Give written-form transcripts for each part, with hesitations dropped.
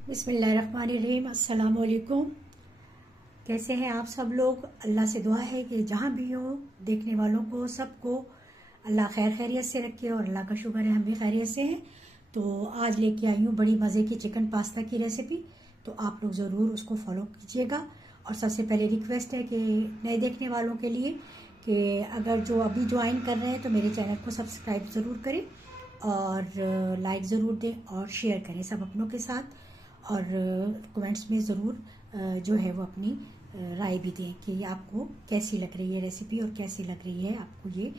बिस्मिल्लाहिर्रहमानिर्रहीम। अस्सलाम वालेकुम। कैसे हैं आप सब लोग? अल्लाह से दुआ है कि जहाँ भी हो देखने वालों को सबको अल्लाह खैर खैरियत से रखे और अल्लाह का शुक्र है हम भी खैरियत से हैं। तो आज लेके आई हूँ बड़ी मज़े की चिकन पास्ता की रेसिपी, तो आप लोग ज़रूर उसको फॉलो कीजिएगा। और सबसे पहले रिक्वेस्ट है कि नए देखने वालों के लिए कि अगर जो अभी ज्वाइन कर रहे हैं तो मेरे चैनल को सब्सक्राइब ज़रूर करें और लाइक ज़रूर दें और शेयर करें सब अपनों के साथ। और कमेंट्स में ज़रूर जो है वो अपनी राय भी दें कि आपको कैसी लग रही है रेसिपी और कैसी लग रही है आपको ये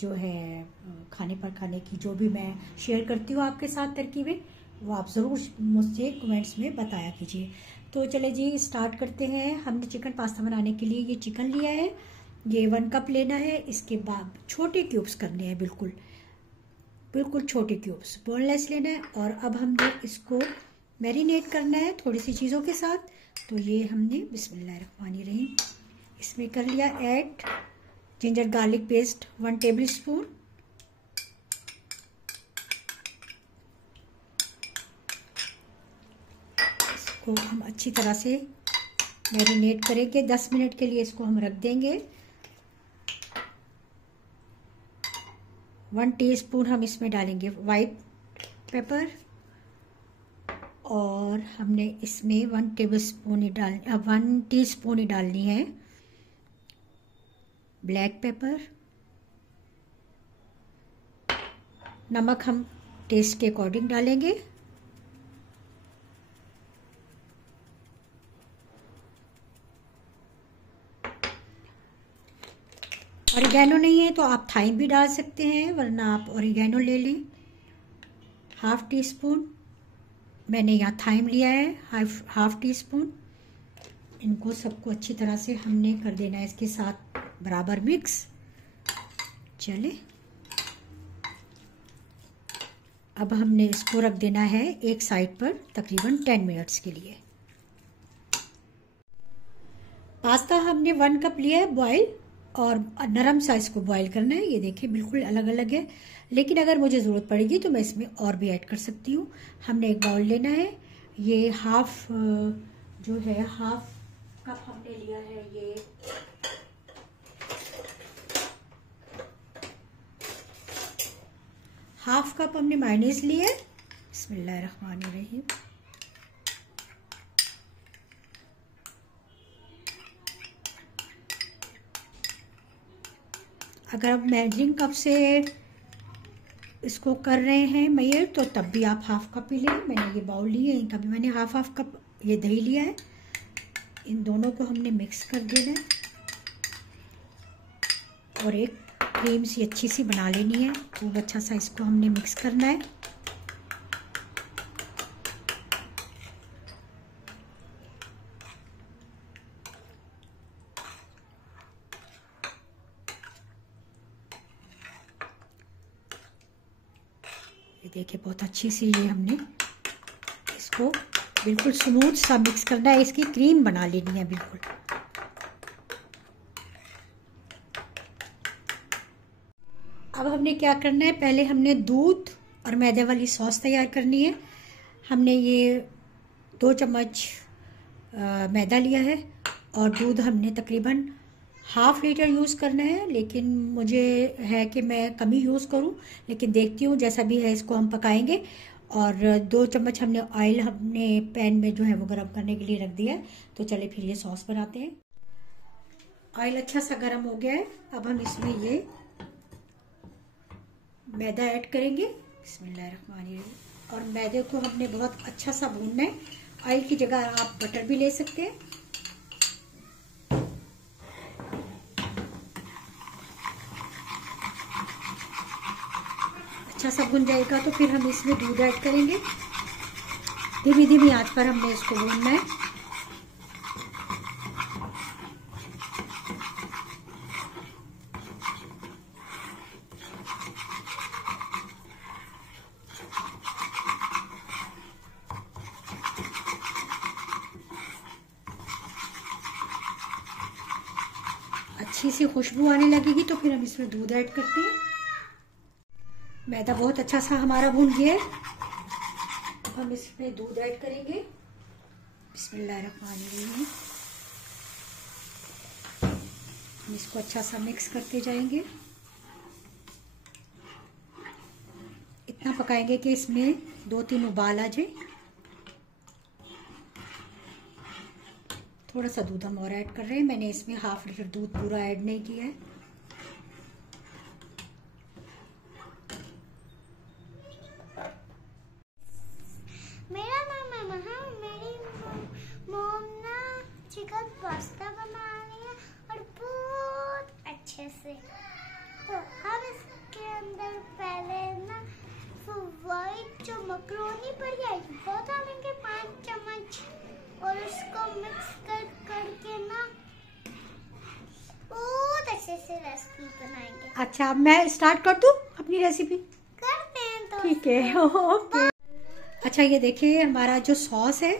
जो है खाने पर खाने की जो भी मैं शेयर करती हूँ आपके साथ तरकीबें, वो आप ज़रूर मुझसे कमेंट्स में बताया कीजिए। तो चले जी स्टार्ट करते हैं। हमने चिकन पास्ता बनाने के लिए ये चिकन लिया है, ये 1 कप लेना है। इसके बाद छोटे क्यूब्स करने हैं, बिल्कुल बिल्कुल छोटे क्यूब्स, बोनलेस लेना है। और अब हमने इसको मैरिनेट करना है थोड़ी सी चीज़ों के साथ। तो ये हमने बिस्मिल्लाहिर्रहमानिर्रहीम इसमें कर लिया add ginger garlic paste 1 table spoon, इसको हम अच्छी तरह से मैरिनेट करेंगे। 10 मिनट के लिए इसको हम रख देंगे। 1 टीस्पून हम इसमें डालेंगे वाइट पेपर और हमने इसमें 1 टीस्पून ही डालनी है ब्लैक पेपर। नमक हम टेस्ट के अकॉर्डिंग डालेंगे। ऑरिगेनो नहीं है तो आप थाइम भी डाल सकते हैं, वरना आप ऑरिगेनो ले लें। 1/2 टीस्पून मैंने यहाँ थाइम लिया है, 1/2 टीस्पून। इनको सबको अच्छी तरह से हमने कर देना है इसके साथ बराबर मिक्स। चले अब हमने इसको रख देना है एक साइड पर तकरीबन 10 मिनट्स के लिए। पास्ता हमने 1 कप लिया है बॉयल और नरम सा इसको बॉईल करना है। ये देखिए बिल्कुल अलग अलग है, लेकिन अगर मुझे ज़रूरत पड़ेगी तो मैं इसमें और भी ऐड कर सकती हूँ। हमने एक बाउल लेना है, ये हाफ कप हमने लिया है। ये हाफ कप हमने मायोनीज लिया है। बिस्मिल्लाहिर्रहमानिर्रहीम। अगर आप मेजरिंग कप से इसको कर रहे हैं मेजर तो तब भी आप 1/2 कप ही लें। मैंने ये बाउल लिए हैं, कभी मैंने 1/2 कप ये दही लिया है। इन दोनों को हमने मिक्स कर देना है और एक क्रीम सी अच्छी सी बना लेनी है। खूब अच्छा सा इसको हमने मिक्स करना है। ये देखिए बहुत अच्छी सी ये हमने इसको बिल्कुल स्मूथ सा मिक्स करना है, इसकी क्रीम बना लेनी है बिल्कुल। अब हमने क्या करना है, पहले हमने दूध और मैदे वाली सॉस तैयार करनी है। हमने ये 2 चम्मच मैदा लिया है और दूध हमने तकरीबन 1/2 लीटर यूज़ करना है, लेकिन मुझे है कि मैं कम ही यूज़ करूं, लेकिन देखती हूँ जैसा भी है इसको हम पकाएंगे। और 2 चम्मच हमने ऑयल हमने पैन में जो है वो गर्म करने के लिए रख दिया है। तो चले फिर ये सॉस बनाते हैं। ऑयल अच्छा सा गर्म हो गया है, अब हम इसमें ये मैदा ऐड करेंगे। बिस्मिल्लाहिर्रहमानिर्रहीम। और मैदे को हमने बहुत अच्छा सा भूनना है। ऑयल की जगह आप बटर भी ले सकते हैं। अच्छा सा भुन जाएगा तो फिर हम इसमें दूध ऐड करेंगे। धीमी धीमी आंच पर हमने इसको भूनना है। अच्छी सी खुशबू आने लगेगी तो फिर हम इसमें दूध ऐड करते हैं। मैदा बहुत अच्छा सा हमारा भून गया है। हम इसमें दूध ऐड करेंगे। बिस्मिल्लाहिर्रहमानिर्रहीम। हम इसको अच्छा सा मिक्स करते जाएंगे। इतना पकाएंगे कि इसमें 2-3 उबाल आ जाए। थोड़ा सा दूध हम और ऐड कर रहे हैं। मैंने इसमें 1/2 लीटर दूध पूरा ऐड नहीं किया है। मेरा नाम है महा। मेरी मॉम ना चिकन पास्ता बना रही है और बहुत अच्छे से। तो हम इसके अंदर पहले ना वाइट जो मकरोनी पड़ी है वो डालेंगे 5 चम्मच और उसको मिक्स करके ना बहुत अच्छे से रेसिपी बनाएंगे। अच्छा, अब मैं स्टार्ट कर दूं अपनी रेसिपी? करते हैं तो ठीक है, ओके। अच्छा, ये देखिए हमारा जो सॉस है,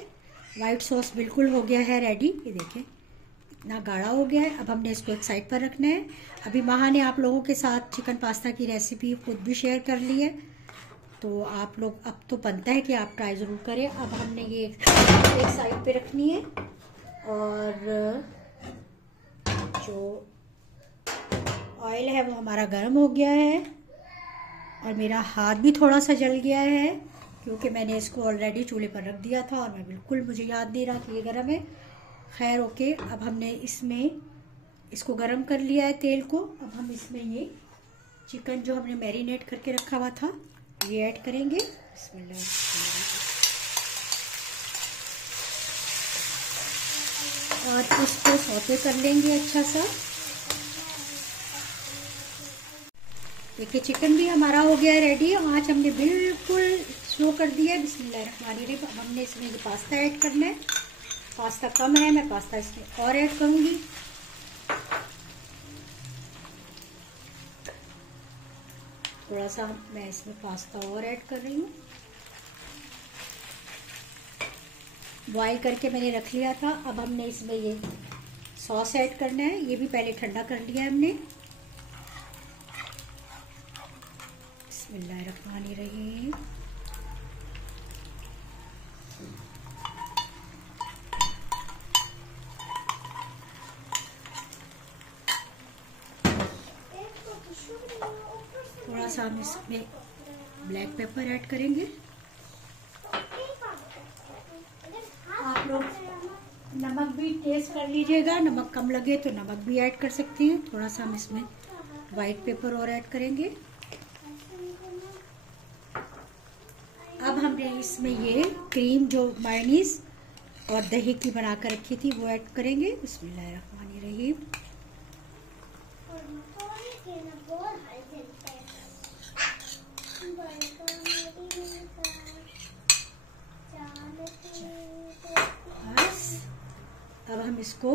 वाइट सॉस बिल्कुल हो गया है रेडी। ये देखिए इतना गाढ़ा हो गया है। अब हमने इसको एक साइड पर रखना है। अभी महा ने आप लोगों के साथ चिकन पास्ता की रेसिपी खुद भी शेयर कर ली है, तो आप लोग अब तो बनता है कि आप ट्राई ज़रूर करें। अब हमने ये एक साइड पे रखनी है और जो ऑयल है वो हमारा गर्म हो गया है और मेरा हाथ भी थोड़ा सा जल गया है क्योंकि मैंने इसको ऑलरेडी चूल्हे पर रख दिया था और मैं बिल्कुल मुझे याद नहीं रहा कि ये गर्म है। खैर ओके, अब हमने इसमें इसको गर्म कर लिया है तेल को। अब हम इसमें ये चिकन जो हमने मैरिनेट करके रखा हुआ था ये ऐड करेंगे। बिस्मिल्लाह। और इसको सौते कर लेंगे अच्छा सा। देखिए चिकन भी हमारा हो गया है रेडी। आँच हमने बिल्कुल स्लो कर दिया है। बिस्मिल्लाहिर्रहमानिर्रहीम। अब हमने इसमें ये पास्ता ऐड करना है। पास्ता कम है, मैं पास्ता इसमें और ऐड करूँगी। थोड़ा सा मैं इसमें पास्ता और ऐड कर रही हूँ। बॉईल करके मैंने रख लिया था। अब हमने इसमें ये सॉस ऐड करना है। ये भी पहले ठंडा कर लिया है हमने। बिस्मिल्लाहिर्रहमानिर्रहीम। थोड़ा सा हम इसमें ब्लैक पेपर ऐड करेंगे। आप लोग नमक भी टेस्ट कर लीजिएगा, नमक कम लगे तो नमक भी ऐड कर सकते हैं। थोड़ा सा हम इसमें वाइट पेपर और ऐड करेंगे। अब हमने इसमें ये क्रीम जो मायोनीज और दही की बना कर रखी थी वो ऐड करेंगे। बिस्मिल्लाहिर्रहमानिर्रहीम। बस अब हम इसको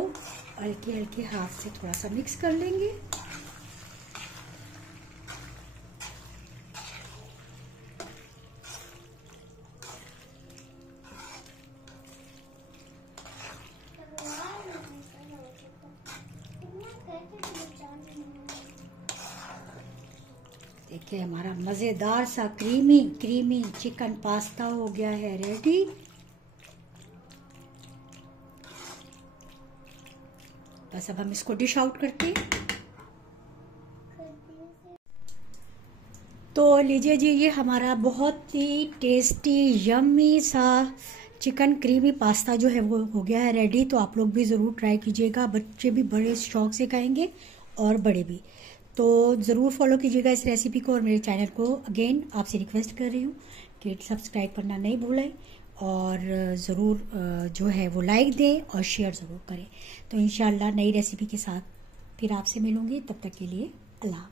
हल्के हल्के हाथ से थोड़ा सा मिक्स कर लेंगे। देखिए हमारा मज़ेदार सा क्रीमी चिकन पास्ता हो गया है रेडी। बस अब हम इसको डिश आउट करते हैं। तो लीजिए जी, ये हमारा बहुत ही टेस्टी यम्मी सा चिकन क्रीमी पास्ता जो है वो हो गया है रेडी। तो आप लोग भी ज़रूर ट्राई कीजिएगा। बच्चे भी बड़े शौक से खाएंगे और बड़े भी। तो ज़रूर फॉलो कीजिएगा इस रेसिपी को और मेरे चैनल को अगेन आपसे रिक्वेस्ट कर रही हूँ कि सब्सक्राइब करना नहीं भूलें और ज़रूर जो है वो लाइक दें और शेयर ज़रूर करें। तो इंशाल्लाह नई रेसिपी के साथ फिर आपसे मिलूँगी। तब तक के लिए अल्लाह।